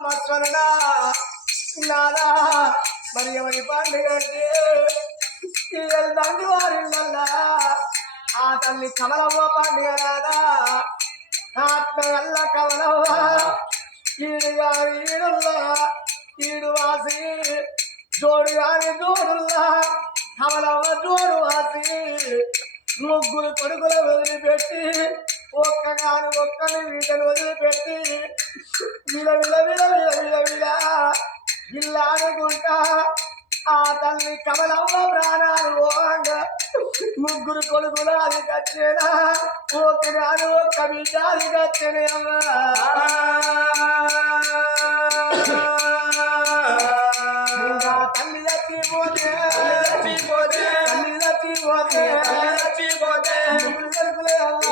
మస్వరుడా మరి ఎవరి పండుగ అంటే ఈ తండ్రి వారిళ్ళల్లా ఆ తల్లి కమలవ్వ పండుగ రాదా ఆత్మ ఎల్ల కమలవ్వ ఈడు గారి ఈడుల్లా ఈడు వాసి జోడు గారి జోడుల్లా కమలవ్వ జోడు వాసి ముగ్గురు కొడుకుల వదిలిపెట్టి ఒక్కగాను ఒక్కని వీటను వదిలిపెట్టి విల విల విల విల విల విల ఇలా అనుకుంటా ఆ తల్లి కమలమ్మ ప్రాణాలు పోగా ముగ్గురు కొడుకులు అది కచ్చేనా? ఒక్కగాను ఒక్క బిడ్డ అది కచ్చనే ఇంకా తల్లి చచ్చిపోతే చచ్చిపోతే, తల్లి చచ్చిపోతే తల్లి చచ్చిపోతే,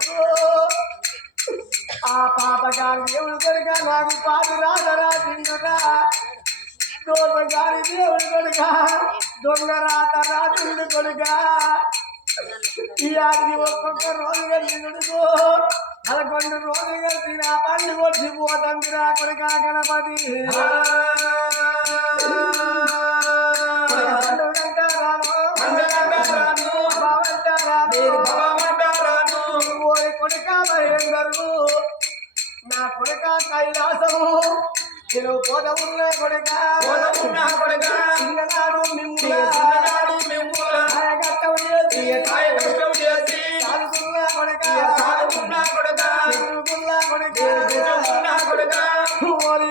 పోతల్ల కొడుకు ఆ పాపగారి దేవుడు కొడుక నాకు పాడు రాదరా తిండురా దోమ గారి దేవుడు కొడుక దొంగ రాత రాజుడు కొడుక ఈ ఆది ఒక్కొక్క రోజు కలిసి కొడుకు పదకొండు రోజులు కలిసి నా పండు కొట్టి పోతుంది రా కొడుక గణపతి పండుగంటారాను, పండుగంటారాను, బావంటారాను, మీరు భవమంటారాను, ఓరి కొడుక మహేందరు నా కొడుక కైలాసము నేను పోత ఉన్న కొడుక ఉన్న కొడుక, చిన్ననాడు కొడుక కొడుక, కొడుక కొడుక,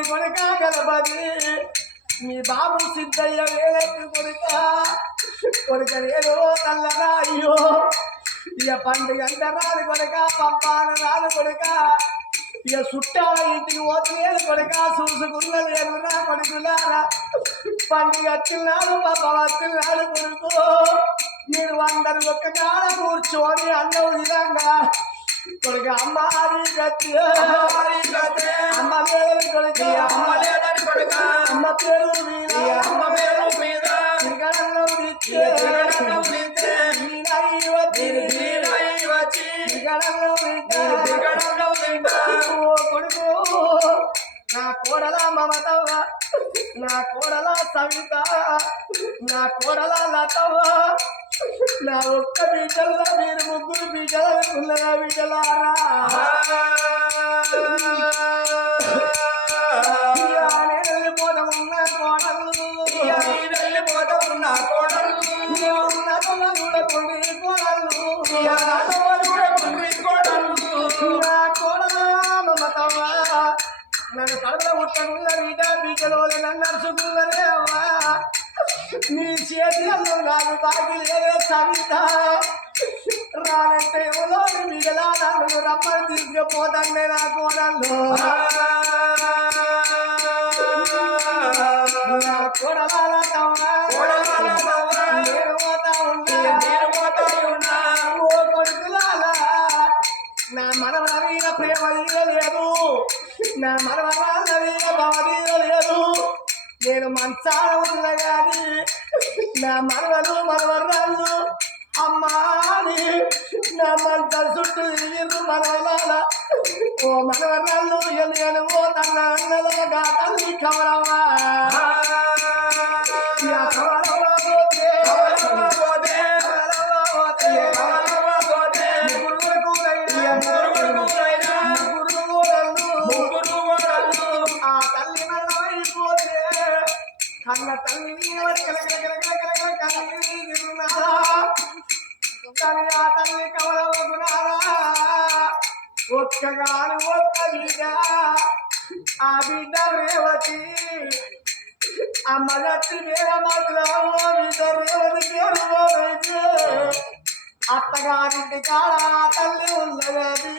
కొడుక గణపతి మీ బాబు సిద్ధయ్య వేలెట్టు కొడుక కొడుక నేను తల్లరా అయ్యో. ఇక పండుగ అంటే రాదు కొడుక పంపాన రాదు కొడుక. ఇక చుట్టాల ఇంటికి పోతలేదు కొడుక చూసుకున్న లేదు నా కొడుకులారా. పండుగ వచ్చినాడు పాప వచ్చినాడు కొడుకు. మీరు అందరు ఒక్క కాడ కూర్చొని అన్నం విధంగా కొడుక అమ్మారి గతి అమ్మ పేరు కొడుక. అమ్మ లేదని కొడుక, అమ్మ పేరు నీ అమ్మ పేరు మీద, తిరగడంలో నిత్యే తిరగడంలో నిండా, ఓ కొడుకు నా కోడల మమతవ్వ నా కోడల సవిత నా కోడల లతవ్వ నా ఒక్క బిడ్డల్లో మీరు ముగ్గురు బిడ్డలనుకున్నదా బిడ్డలారా. ఇయ్యా నేను వెళ్ళిపోదామున్న కోడలు ఉన్న కూడా కొన్ని కోడలు, కడప ఉట్టకున్న నన్ను అవ్వా నీ చేతి నాకు బాకి లేదే సవిత రానంటే ఎవరో నన్ను రమ్మని తీసుకుపోతానే నా కోడళ్ళు నా కోడలాల నేను పోతా ఉన్నా నేను పోతా ఉన్నా, ఓ నా ప్రేమ నా మనవరాళ్ళ మీద నేను మంచాల ఉన్నా కానీ నా మనవలు మనవరాళ్ళు అమ్మాని నా మంట చుట్టూ తిరిగిరు మనవలాల ఓ మనవరాళ్ళు ఓ తన అన్నలుగా తల్లి కమలమ్మా. తల్లి కానీ ఒక్కగాను ఒక్క బిడ్డ ఆ బిడ్డ రేవతి అమ్మ నచ్చి వేరే బిడ్డ రేవతి పేరు అత్తగారింటి కాడ తల్లి ఉన్నది.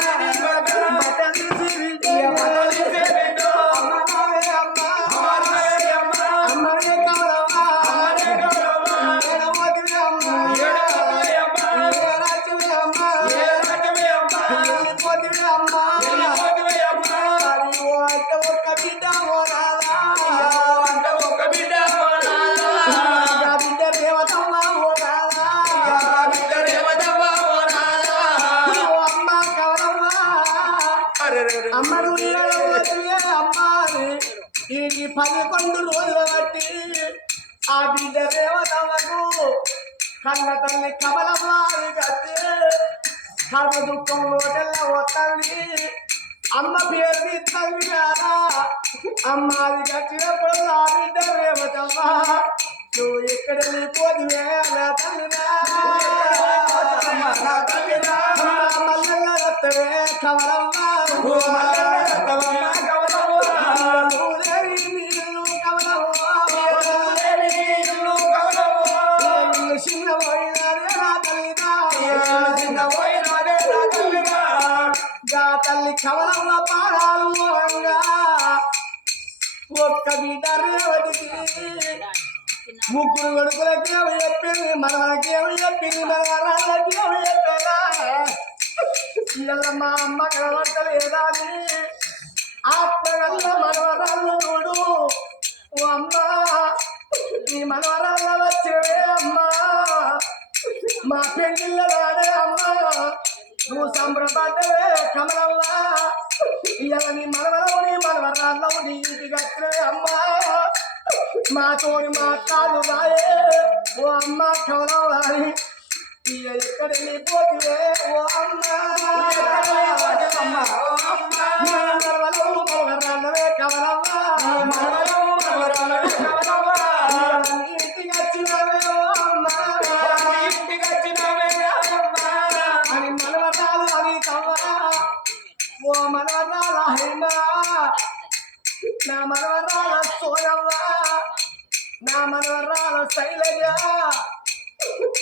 పదకొండు రోజుల బట్టి ఆ బిడ్డ దేవతమ్మకు కన్న తల్లి కమలమ్మారి కట్టి కర్మ దుఃఖం లోటెల్ల వస్తుంది అమ్మ పేరు తల్లి కాదా అమ్మాది కట్టినప్పుడు ఆ బిడ్డ రేవతమ్మ నువ్వు ఎక్కడ వెళ్ళిపోతువే నా తల్లినా అమ్మ నా. అమ్మ మల్లెల రత్తవే కమలమ్మ. ముగ్గురు కొడుకులకి ఏమి చెప్పింది? మనకి ఏమి చెప్పింది? మన వరాలకి ఏమి చెప్పేదా ఇవాళ మా అమ్మ కనబడతలేదా అని? ఆత్మగల్ల మనవరాళ్ళు చూడు ఓ అమ్మ నీ మనవరాళ్ళ వచ్చేవే అమ్మ. మా పెళ్ళిళ్ళ వాడే అమ్మా. నువ్వు సంబరపడ్డవే కమలవ్వ మాతోని మాట్లాడు రాయే. ఓ అమ్మ ఇక ఎక్కడ వెళ్ళిపోతివే ఓ అమ్మ.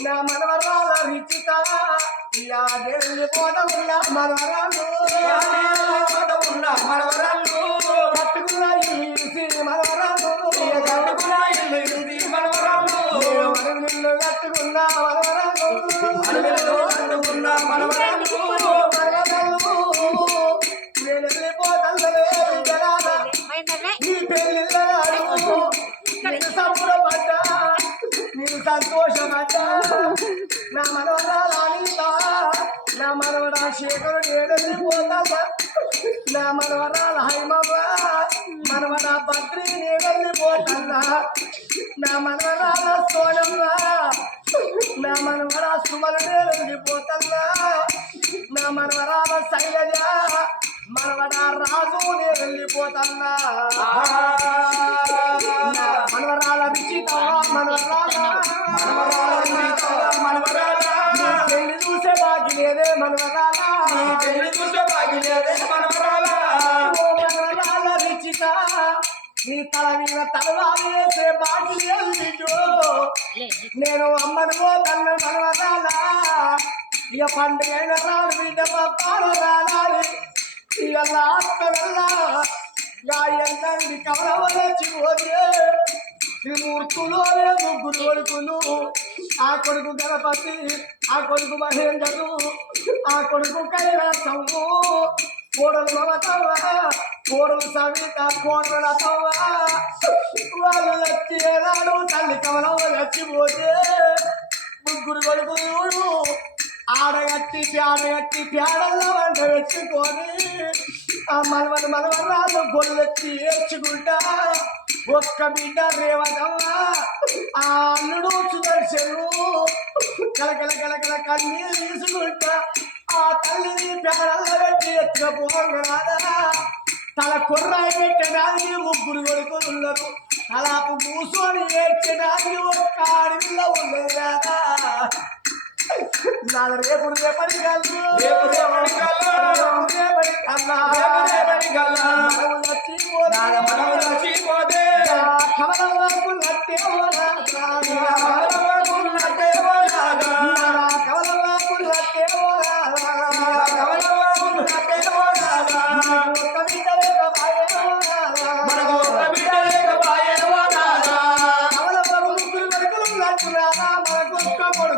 నా మనవరాల రిచిత. యాదెళ్ళి పోట ఉన్న మనవరాలు ఉన్న మనవరాళ్ళు. కట్టుకున్న ఈ సిరి మనవరాలు కట్టుకున్న ఇల్లు ఇది మనవరాళ్ళు. మనవిల్లు కట్టుకున్న మనవరాలు అడవిలో కట్టుకున్న మనవరాళ్ళు. నీ పెళ్ళిళ్ళాడు నేను సంబరపడ్డా. నేను సంతోషపడ్డా నా మనవరాలు అనిత నా మనవరా శేఖరుడు ఏడని పోతా నా మనవరాల హైమవ్వ మనవరా బద్రి నేడల్ని పోతా నా మనవరాల సోనమ్మ నా మనవరా సుమల నేడల్ని పోతా నా మనవరాల శైలజ మనవరా రాజు నేను వెళ్ళిపోతన్నా. బాకి. నేను అమ్మను మనవరాల ఇక పండుగ అయిన రాదు బిడ్డ పప్పాలు రాలి ఇక ఆత్మ వల్ల గాయండి కమల వచ్చి పోతే. త్రిమూర్తులు ముగ్గురు కొడుకులు. ఆ కొడుకు గణపతి ఆ కొడుకు మహేంద్రు ఆ కొడుకు కైలాసము. కోడలు మమతవ్వ కోడలు సవిత కోడల తవ్వ. వాళ్ళు వచ్చేనాడు తల్లి కమలం చచ్చిపోతే ముగ్గురు కొడుకులు ఆడగట్టి పేడగట్టి పేడల్లో వంట పెట్టుకొని ఆ మనవని మనవరాలు గొల్లెత్తి ఏడ్చుకుంటా ఒక్క బిడ్డ రేవతమ్మ ఆ అల్లుడు సుదర్శను కలకల కలకల కన్నీళ్ళు తీసుకుంటా ఆ తల్లిని పేడల్లో పెట్టి ఎత్తుకపోరాదా తల కొర్రాయి పెట్టడానికి ముగ్గురు కొడుకులు ఉన్నారు. తలాపు కూర్చొని ఏడ్చడానికి ఒక్క ఆడపిల్ల ఉండేదాకా కదా నాన్న రేపు రేపటి కల్లు రేపు రేపటి కల్లు.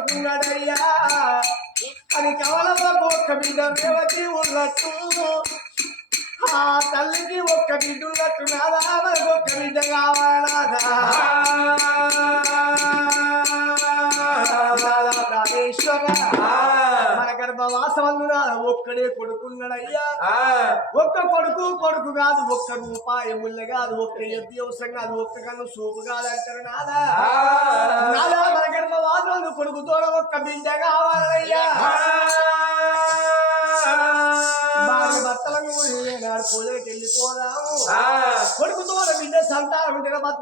కొడుకున్నాడయ్యా అని కమలమ్మ ఒక్క బిడ్డ రేవతి ఉన్నట్టు. ఆ తల్లికి ఒక్క బిడ్డ ఉన్నట్టు నాదా మనకు ఒక్క బిడ్డ కావాలదా రామేశ్వర. గర్భవాసవందున ఒక్కడే కొడుకున్నాడయ్యా. ఒక్క కొడుకు కొడుకు కాదు ఒక్క రూపాయి ముళ్ళ కాదు ఒక్క ఎద్దు అవసరం కాదు ఒక్క కన్ను సూపు కాదు అంటారు నాదా. నాదా మన గర్భవాసందు కొడుకుతో ఒక్క బిడ్డ కావాలయ్యా భర్తలను పూజకి వెళ్ళిపోదాము. కొడుకుతో బిడ్డ సంతానం ఉంటే